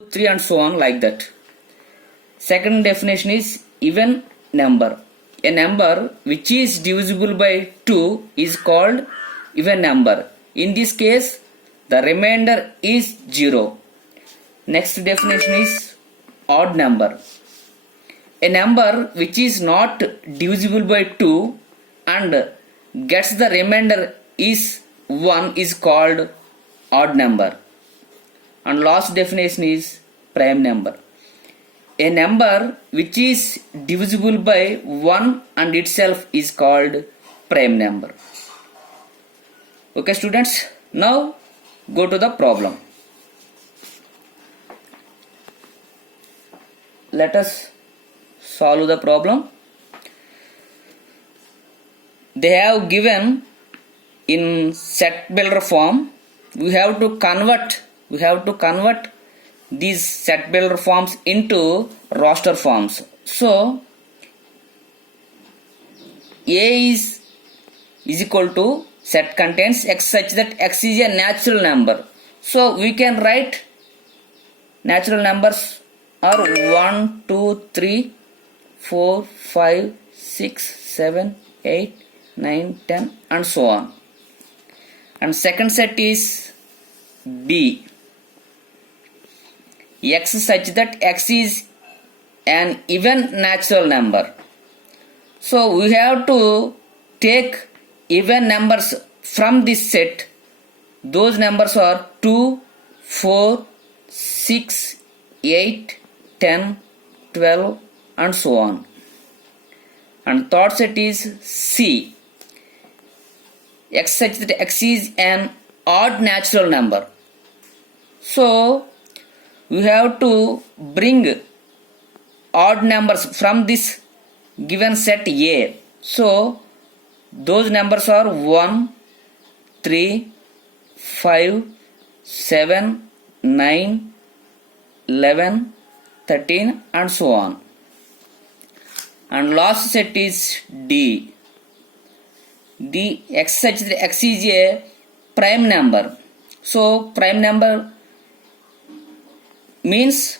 3 and so on like that. Second definition is even number. A number which is divisible by 2 is called even number. In this case, the remainder is 0. Next definition is odd number. A number which is not divisible by 2 and gets the remainder is 1 is called odd number. And last definition is prime number. A number which is divisible by 1 and itself is called prime number. Okay students, now go to the problem. Let us solve the problem. They have given in set builder form. We have to convert these set builder forms into roster forms. So A is equal to set contains x such that x is a natural number. So we can write natural numbers are 1, 2, 3, 4, 5, 6, 7, 8, 9, 10 and so on. And second set is B. X such that x is an even natural number. So we have to take even numbers from this set. Those numbers are 2, 4, 6, 8, 10, 12 and so on. And third set is C. X such that x is an odd natural number. So we have to bring odd numbers from this given set A. So those numbers are 1, 3, 5, 7, 9, 11, 13 and so on. And last set is D. The x such that x is a prime number. So prime number means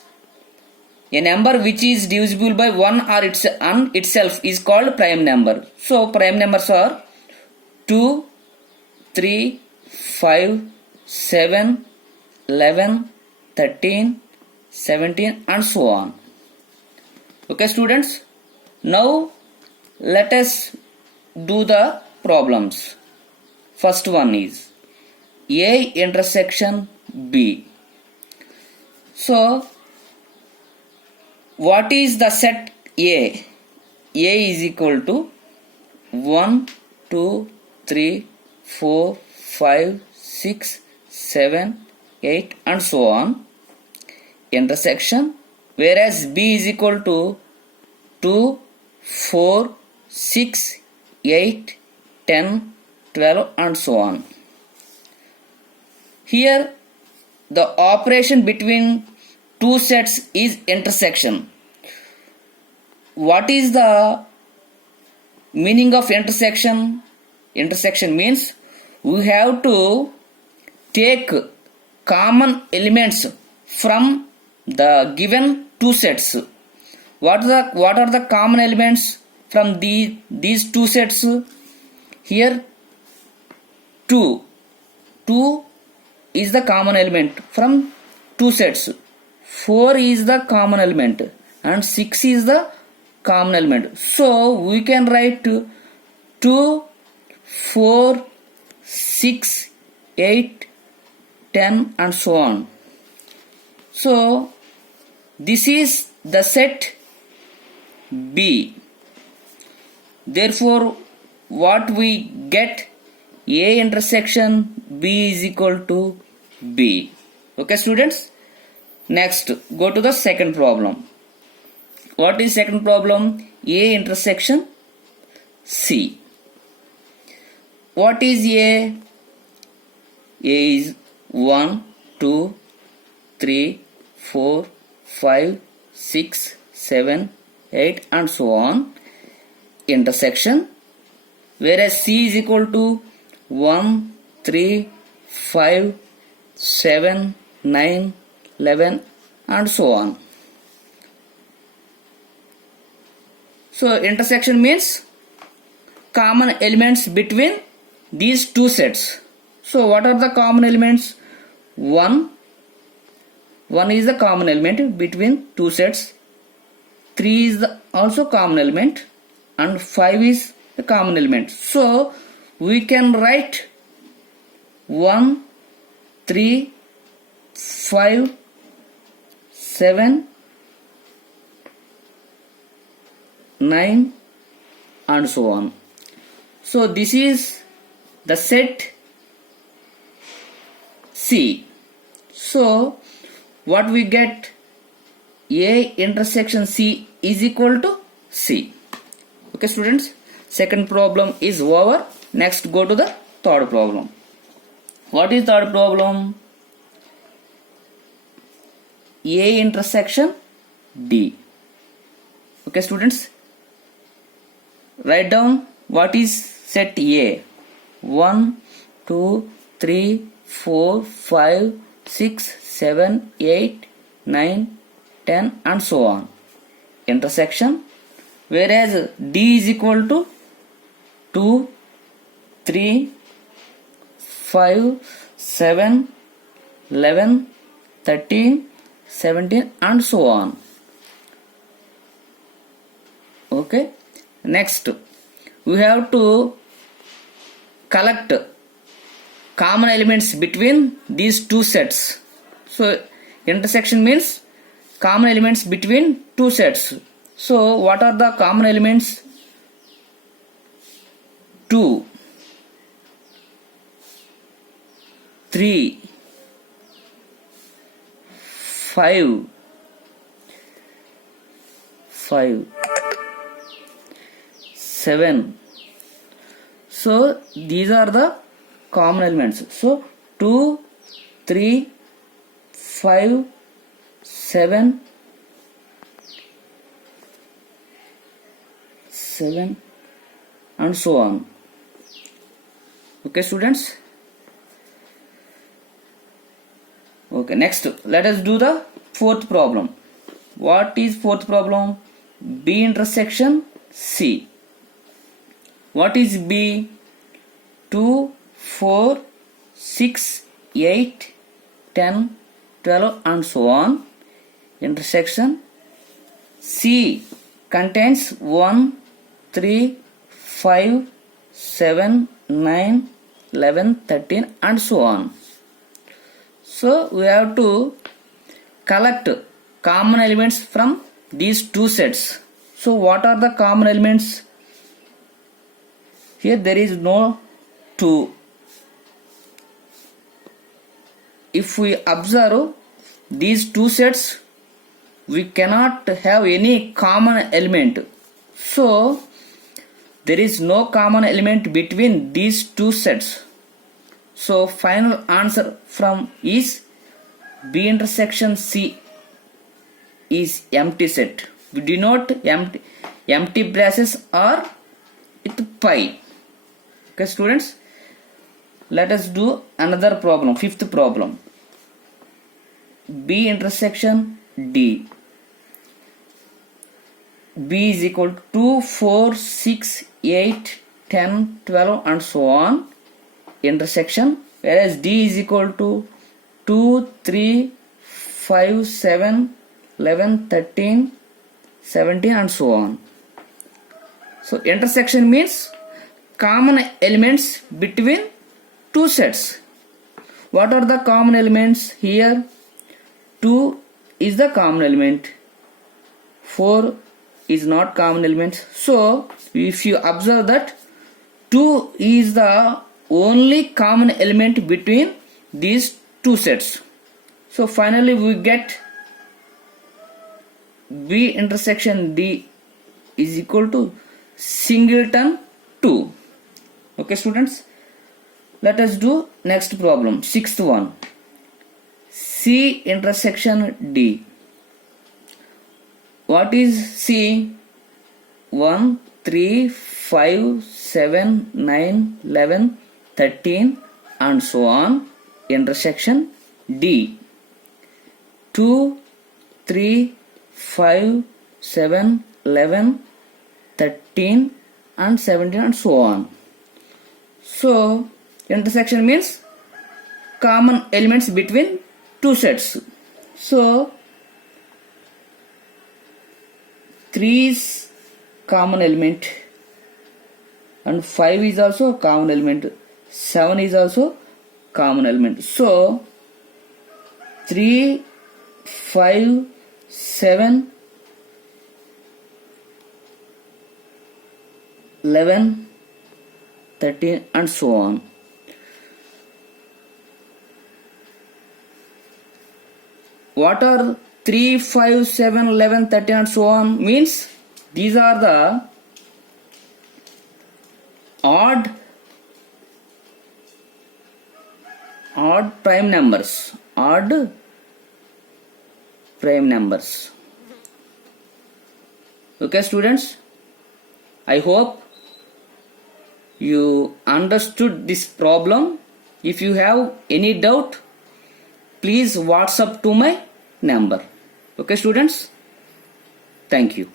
a number which is divisible by 1 or itself is called prime number. So prime numbers are 2, 3, 5, 7, 11, 13, 17 and so on. Okay students, now let us do the problems. First one is A intersection B. So what is the set A? A is equal to 1, 2, 3, 4, 5, 6, 7, 8 and so on intersection, whereas B is equal to 2, 4, 6, 8, 10, 12 and so on. Here the operation between two sets is intersection. What is the meaning of intersection? Intersection means we have to take common elements from the given two sets. What are the common elements from these two sets? Here 2 is the common element from two sets. 4 is the common element and 6 is the common element. So we can write 2, 4, 6, 8, 10 and so on. So this is the set B. Therefore what we get, A intersection B is equal to B. Okay students, next go to the second problem. What is second problem? A intersection C. What is A? A is 1, 2, 3, 4, 5, 6, 7, 8 and so on intersection, whereas C is equal to 1, 3, 5, 7, 9, 11 and so on. So intersection means common elements between these two sets. So what are the common elements? 1 is the common element between two sets. 3 is the also common element, and 5 is the common element. So we can write 1, 3, 5, 7, 9 and so on. So this is the set C. So what we get, A intersection C is equal to C. Okay students, second problem is over. Next go to the third problem. What is third problem? A intersection D. Okay students, write down what is set A. 1, 2, 3, 4, 5, 6, 7, 8, 9, 10 and so on. Intersection. Whereas D is equal to 2, 3, 5, 7, 11, 13, 17 and so on. Okay. Next we have to collect common elements between these two sets. So intersection means common elements between two sets. So what are the common elements? 2, 3, 5, 7. So these are the common elements. So 2, 3, 5, 7 and so on. Okay students. Okay, next let us do the fourth problem. What is fourth problem? B intersection C. What is B? 2, 4, 6, 8, 10, 12 and so on. Intersection C contains 1, 3, 5, 7, 9, 11, 13 and so on. So we have to collect common elements from these two sets. So what are the common elements? Here there is no 2. If we observe these two sets, we cannot have any common element. So there is no common element between these two sets. So final answer from is B intersection C is empty set. We denote empty braces are with pi. Okay students, let us do another problem, fifth problem. B intersection D. B is equal to 2, 4, 6, 8, 10, 12 and so on. Intersection. Whereas D is equal to 2, 3, 5, 7, 11, 13, 17 and so on. So intersection means common elements between two sets. What are the common elements here? 2 is the common element. 4 is not common element. So if you observe that 2 is the only common element between these two sets. So finally we get B intersection D is equal to singleton 2. Okay students, let us do next problem, sixth one. C intersection D. What is C? 1, 3, 5, 7, 9, 11, 13 and so on. Intersection D. 2, 3, 5, 7, 11, 13 and 17 and so on. So intersection means common elements between two sets. So 3 is common element and 5 is also common element, 7 is also common element. So 3, 5, 7, 11, 13 and so on. What are 3, 5, 7, 11, 13 and so on means? These are the odd prime numbers. Odd prime numbers. Okay students, I hope you understood this problem. If you have any doubt, please WhatsApp to my number. Okay students, thank you.